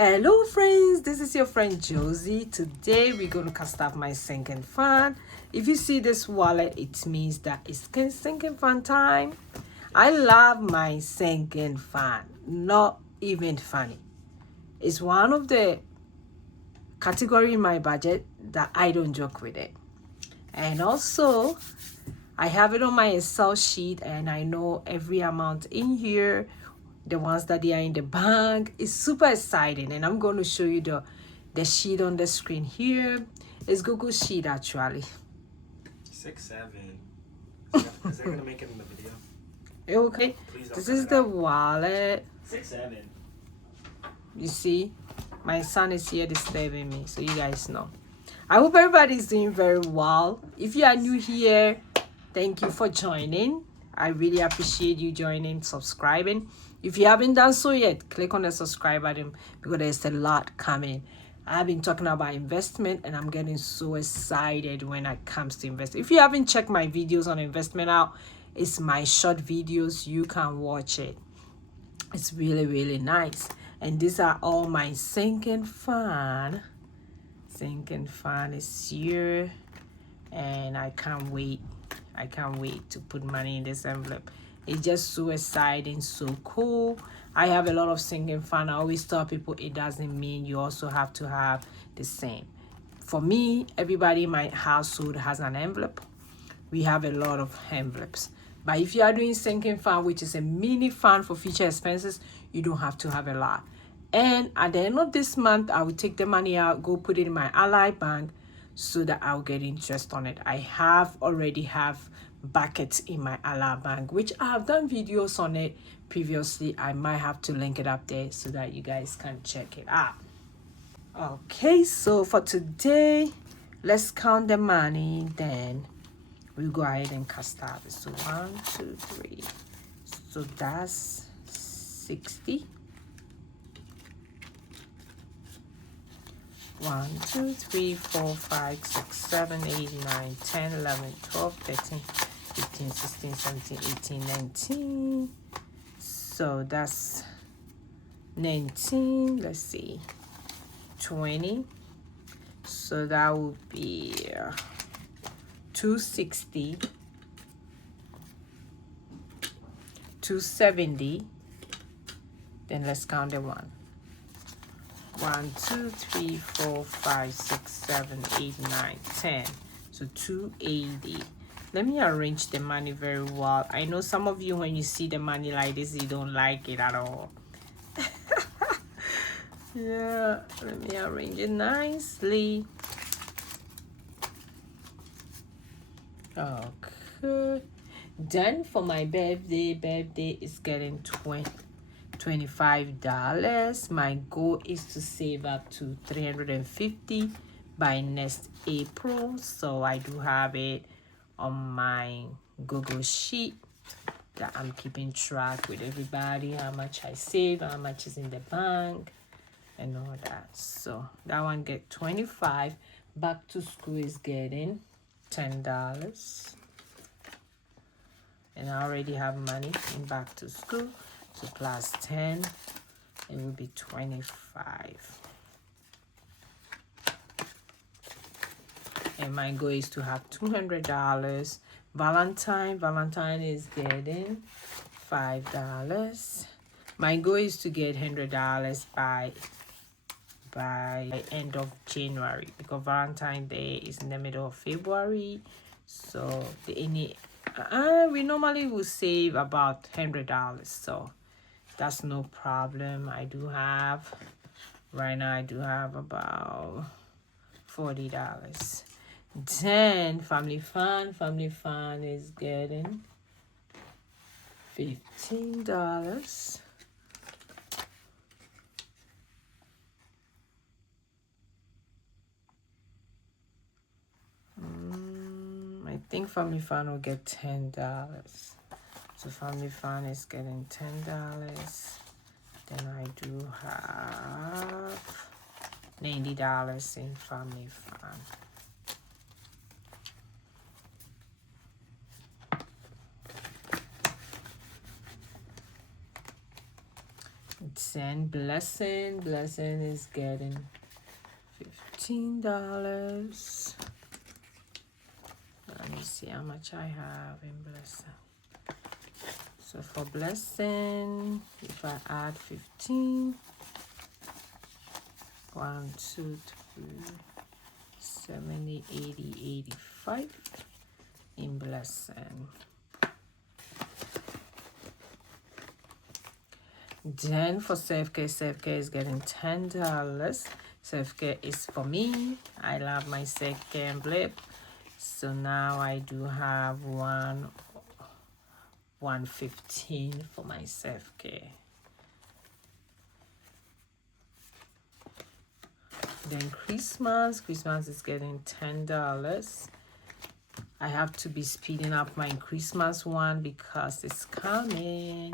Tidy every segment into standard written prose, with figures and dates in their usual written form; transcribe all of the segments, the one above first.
Hello friends, this is your friend Josie. Today we're going to cast off my sinking fan. If you see this wallet, it means that it's sinking fan time. I love my sinking fan, not even funny. It's one of the category in my budget that I don't joke with it. And also, I have it on my Excel sheet and I know every amount in here, the ones that they are in the bank. Is super exciting, and I'm going to show you the sheet on the screen here. It's Google Sheet actually. 6, 7. Is that gonna make it in the video? Okay, this is the wallet. 6, 7. You see, my son is here disturbing me, so you guys know. I hope everybody's doing very well. If you are new here, thank you for joining. I really appreciate you joining, subscribing. If you haven't done so yet, click on the subscribe button because there's a lot coming. I've been talking about investment and I'm getting so excited when it comes to investment. If you haven't checked my videos on investment out, it's my short videos. You can watch it. It's really, really nice. And these are all my sinking fund. Sinking fund is here. And I can't wait. I can't wait to put money in this envelope. It's just so exciting, so cool. I have a lot of sinking fund. I always tell people it doesn't mean you also have to have the same. For me, everybody in my household has an envelope. We have a lot of envelopes. But if you are doing sinking fund, which is a mini fund for future expenses, you don't have to have a lot. And at the end of this month, I will take the money out, go put it in my Ally Bank so that I'll get interest on it. I already have buckets in my Ally Bank, which I have done videos on it previously. I might have to link it up there so that you guys can check it out. Okay, so for today, let's count the money, then we'll go ahead and cast out. So 1, 2, 3. So that's 60. 1, 2, 3, 4, 5, 6, 7, 8, 9, 10, 11, 12, 13, 15, 16, 17, 18, 19. So that's 19. Let's see. 20. So that would be 260. 270. Then let's count the 1. 1, 2, 3, 4, 5, 6, 7, 8, 9, 10. So 280. Let me arrange the money very well. I know some of you, when you see the money like this, you don't like it at all. Yeah, let me arrange it nicely. Okay. Then for my birthday is getting $25. My goal is to save up to $350 by next April. So I do have it on my Google Sheet that I'm keeping track with everybody, how much I save, how much is in the bank, and all that. So that one get 25. Back to school is getting $10. And I already have money in back to school. So plus 10, it will be 25. And my goal is to have $200. Valentine is getting $5. My goal is to get $100 by end of January, because Valentine's Day is in the middle of February. So we normally will save about $100. So that's no problem. Right now I do have about $40. Then family fund is getting $15. I think family fund will get $10. So family fund is getting $10. Then I do have $90 in family fund. Then Blessing is getting $15. Let me see how much I have in Blessing. So for Blessing, if I add 15, 1, 2, 3, 70, 80, 85 in Blessing. Then for Self-Care is getting $10. Self-Care is for me. I love my Self-Care envelope. So now I do have 115 for my Self-Care. Then Christmas is getting $10. I have to be speeding up my Christmas one because it's coming.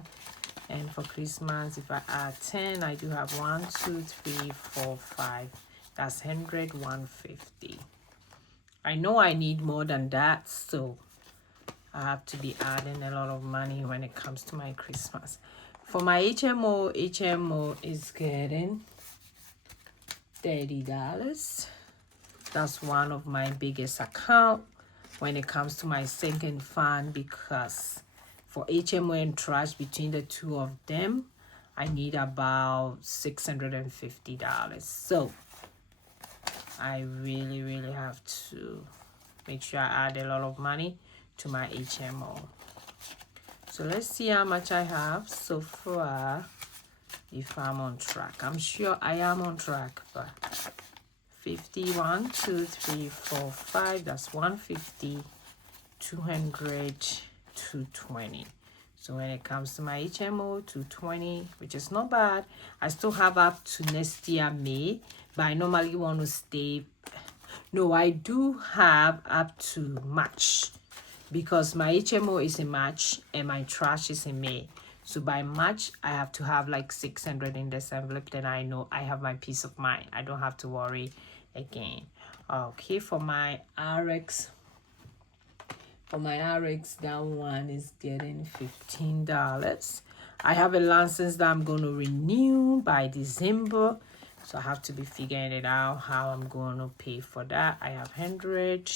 And for Christmas, if I add 10, I do have 1, 2, 3, 4, 5. That's 100, 150. I know I need more than that, so I have to be adding a lot of money when it comes to my Christmas. For my HMO is getting $30. That's one of my biggest account when it comes to my sinking fund, because for HMO and trash, between the two of them, I need about $650. So I really have to make sure I add a lot of money to my HMO. So let's see how much I have so far, if I'm on track. I'm sure I am on track, but 51, 2, 3, 4, 5, that's 150, 200, 220. So when it comes to my HMO, 220, which is not bad. I still have up to next year May, but I normally want to stay. No, I do have up to March, because my HMO is in March and my trash is in May. So by March, I have to have like 600 in this envelope. Then I know I have my peace of mind. I don't have to worry again. Okay, for my RX, that one is getting $15. I have a license that I'm going to renew by December, so I have to be figuring it out how I'm going to pay for that. I have 100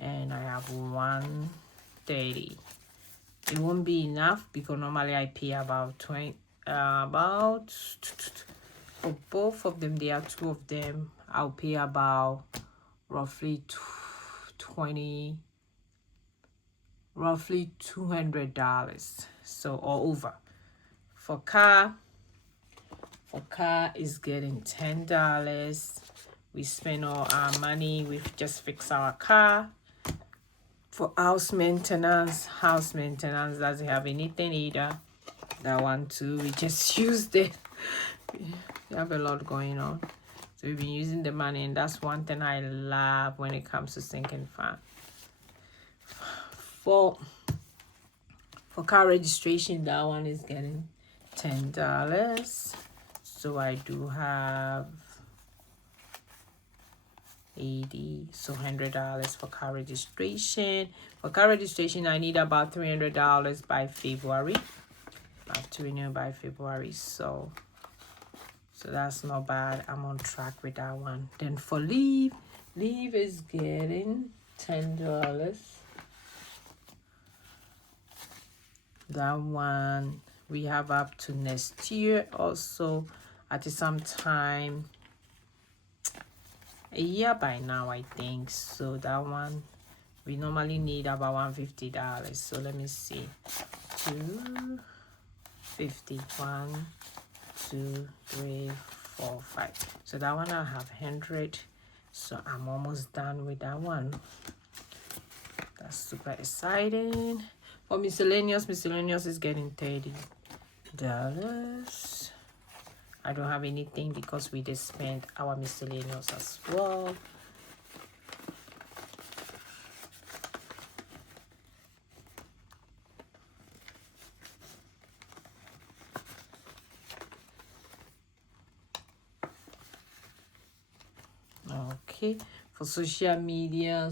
and I have 130. It won't be enough because normally I pay about 20, for both of them, there are two of them, I'll pay about roughly $200, so or over. For car is getting $10. We spend all our money, we just fix our car. For house maintenance doesn't have anything either. That one too, we just used it. We have a lot going on, so we've been using the money, and that's one thing I love when it comes to sinking fund. For car registration, that one is getting $10. So I do have 80, so $100 for car registration. For car registration, I need about $300 by February. I have to renew by February, so that's not bad. I'm on track with that one. Then for leave is getting $10. That one we have up to next year, also at some time a year by now, I think. So that one we normally need about $150. So let me see, 250, 1, 2, 3, 4, 5. So that one I have 100. So I'm almost done with that one. That's super exciting. For miscellaneous is getting $30. I don't have anything because we just spent our miscellaneous as well. Okay, for social media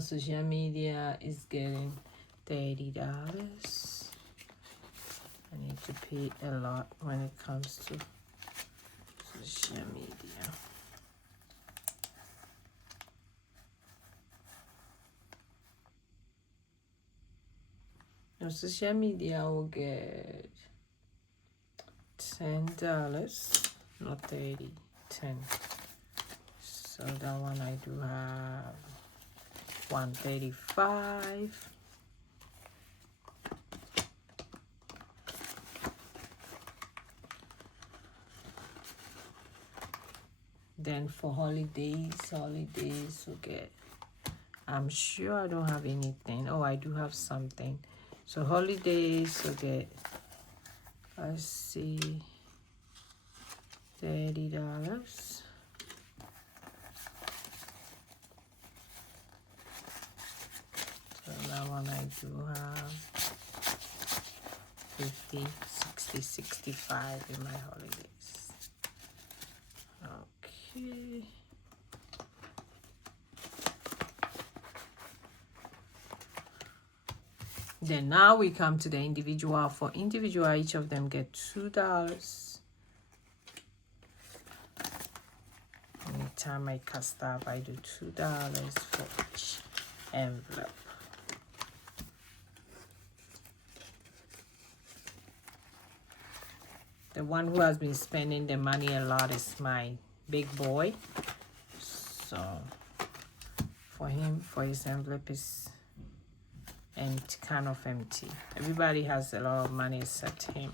is getting $30. I need to pay a lot when it comes to social media. On social media, I will get $10, not 30, 10. So that one I do have 135. Then for holidays, we'll get, I'm sure I don't have anything. Oh, I do have something. So holidays, we'll get, let's see, $30. So that one I do have 50, 60, 65 in my holidays. Okay. Then now we come to the individual. For individual, each of them get $2. Anytime I cast up, I do $2 for each envelope. The one who has been spending the money a lot is my big boy. So for him, for his envelope is empty, kind of empty. Everybody has a lot of money except him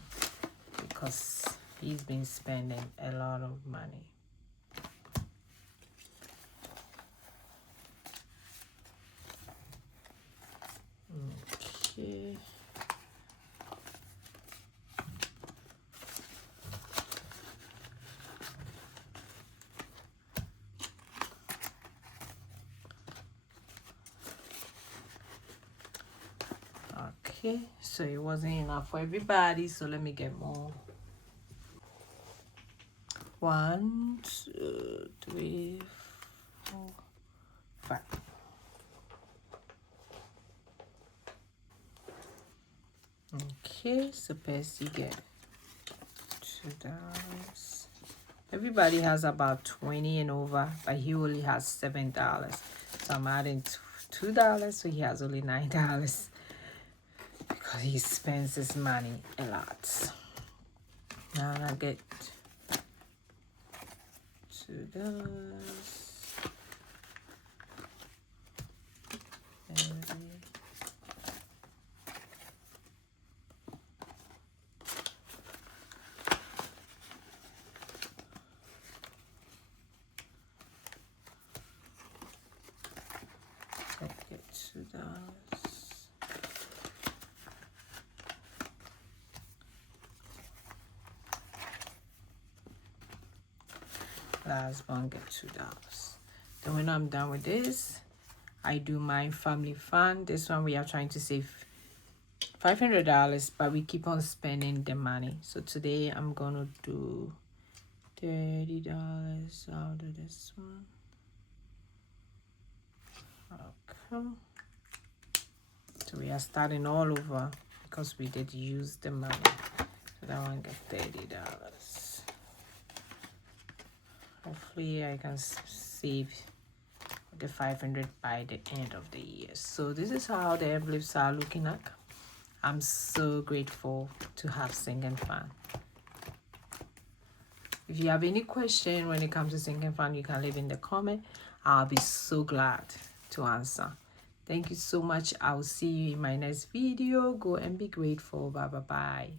because he's been spending a lot of money. Okay. Okay, so it wasn't enough for everybody, so let me get more. 1, 2, 3, 4, 5. Okay, so Percy get $2. Everybody has about 20 and over, but he only has $7. So I'm adding $2, so he has only $9 because he spends his money a lot. Now I get $2. $2. Last one get $2. Then when I'm done with this, I do my family fund. This one we are trying to save $500, but we keep on spending the money. So today I'm gonna do $30. I'll do this one. Okay. So we are starting all over because we did use the money. So that one get $30. Hopefully I can save the 500 by the end of the year. So this is how the envelopes are looking like. I'm so grateful to have Sinking Fund. If you have any question when it comes to Sinking Fund, you can leave in the comment. I'll be so glad to answer. Thank you so much. I'll see you in my next video. Go and be grateful. Bye bye bye.